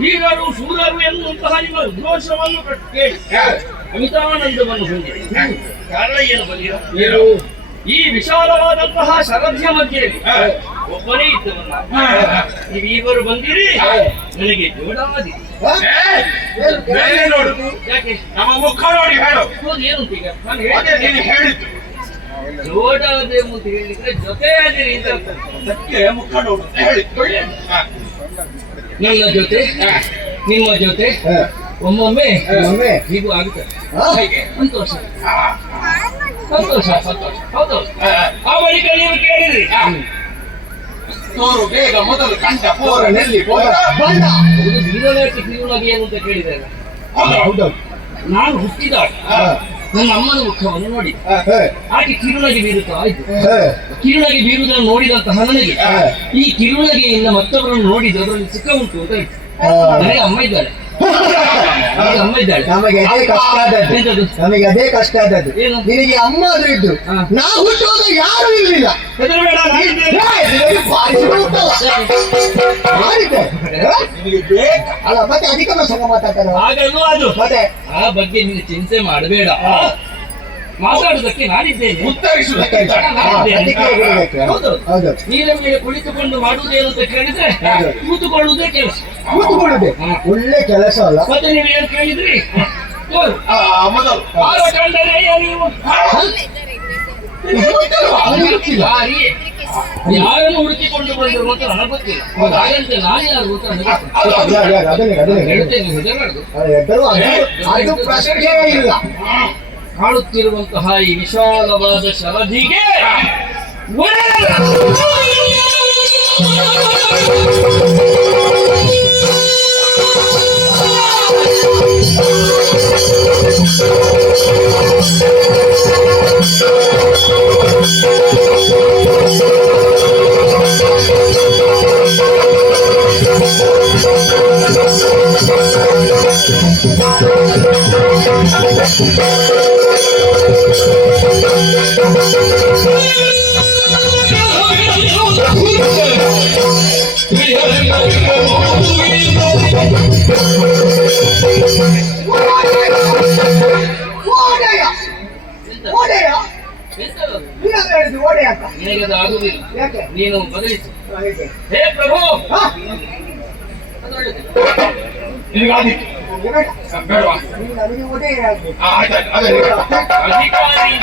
ಹೀಗರು ಶೂರರು ಎನ್ನುವಂತಹ ನಿಮ್ಮ ಉದ್ಘೋಷವನ್ನು ಕೇಳಿ ಅಮಿತಾನಂದವನ್ನು ಹೊಂದಿದೆ. ಕಾರಣ ಏನು ಬಲ್ಲಿಯ ಈ ವಿಶಾಲವಾದಂತಹ ಶರಧ್ಯ ಮಧ್ಯೆಯಲ್ಲಿ ಒಬ್ಬನೇ ಇದ್ದವನ್ನ ನೀವು ಇವರು ಬಂದಿರಿ, ನನಗೆ ಜೋಡಾದಿ ನೋಡುದು ಯಾಕೆ ನಮ್ಮ ಮುಖ ನೋಡಿ ಹೇಳು. ಏನು ಈಗ ನಾನು ಹೇಳಿದ್ದು ಜೋಡಾದೆ ಅಂತ ಹೇಳಿದ್ರೆ ಜೊತೆಯಾದಿರಿ ಅಂತ ಸತ್ಯ ಮುಖ ನೋಡು ಹೇಳಿದ್ದು. ನನ್ನ ಜೊತೆ ನಿಮ್ಮ ಜೊತೆ ಒಮ್ಮೊಮ್ಮೆ ಹೀಗೂ ಆಗುತ್ತದೆ. ಸಂತೋಷ ಸಂತೋಷ ಸಂತೋಷ. ಹೌದು, ಆ ಬಳಿಕ ನೀವು ಕೇಳಿದ್ರಿ ತೋರು ಬೇಗ ಮೊದಲು ಕಂಡ ಪೋರ ನೆಲ್ಲಿ ಪೋರ ಬೀರಲೇಟಿ ಕಿರುನಗೆ ಏನು ಅಂತ ಕೇಳಿದಾಗ ಹೌದು. ನಾನು ಹುಟ್ಟಿದಾಗ ನನ್ನ ಅಮ್ಮನ ಮುಖವನ್ನು ನೋಡಿ ಆಕೆ ಕಿರುನಗೆ ಬೀರುತ್ತಾ ಆಯ್ತು. ಕಿರುನಗೆ ಬೀರುವುದನ್ನು ನೋಡಿದಂತಹ ನನಗೆ ಈ ಕಿರುನಗೆಯಿಂದ ಮತ್ತೊಬ್ಬರನ್ನು ನೋಡಿದ್ದು ಅದರಲ್ಲಿ ಸುಖ ಉಂಟು ಅಂತ ಇತ್ತು. ನನಗೆ ಅಮ್ಮ ಇದ್ದಾಳೆ, ಅಮ್ಮ ಇದ್ದಾಳೆ. ನಮಗೆ ಅದೇ ಕಷ್ಟ ಆದದ್ದು. ನಿನಗೆ ಅಮ್ಮ ಆದ್ರೂ ಇದ್ದು ನಾವು ಹುಟ್ಟುವಾಗ ಯಾರು ಇರಲಿಲ್ಲ. ಅಲ್ಲ ಮತ್ತೆ ಅಧಿಕ ಸಂಘ ಮಾತಾಡ್ತಾರೆ. ಹಾಗಲ್ಲೂ ಅದು ಮತ್ತೆ ಆ ಬಗ್ಗೆ ನೀನು ಚಿಂತೆ ಮಾಡಬೇಡ. ಮಾತಾಡುವುದಕ್ಕೆ ನಾನಿದ್ದೇನೆ, ನೀರ ಮೇಲೆ ಕುಳಿತುಕೊಂಡು ಮಾಡುವುದೇನು ಅಂತ ಕೇಳಿದ್ರೆ ಕೂತುಕೊಳ್ಳುವುದೇ ಕೆಲಸ. ಕೂತುಕೊಳ್ಳುದೇ ಒಳ್ಳೆ ಕೆಲಸ ಅಲ್ಲ. ಮತ್ತೆ ನೀವು ಏನು ಕೇಳಿದ್ರಿ? ಮೊದಲು ಯಾರನ್ನು ಹುಡುಕಿಕೊಂಡು ಬಂದರು ಅಂತ ನನಗೆ ಗೊತ್ತಿಲ್ಲ. ಹಾಗಂತೆ ನಾನು ಯಾರು ಗೊತ್ತ ಅದು ಪ್ರಶ್ನೆ ಇಲ್ಲ. ಕಾಣುತ್ತಿರುವಂತಹ ಈ ವಿಶಾಲವಾದ ಶರಧಿಗೆ ನಿನಗೆ ಆಗುವುದಿಲ್ಲ, ನೀನು ಬದಲಿಸು. ಹೇ ಪ್ರಭು, ಬೇಡವಾ? ಅಧಿಕಾರಿ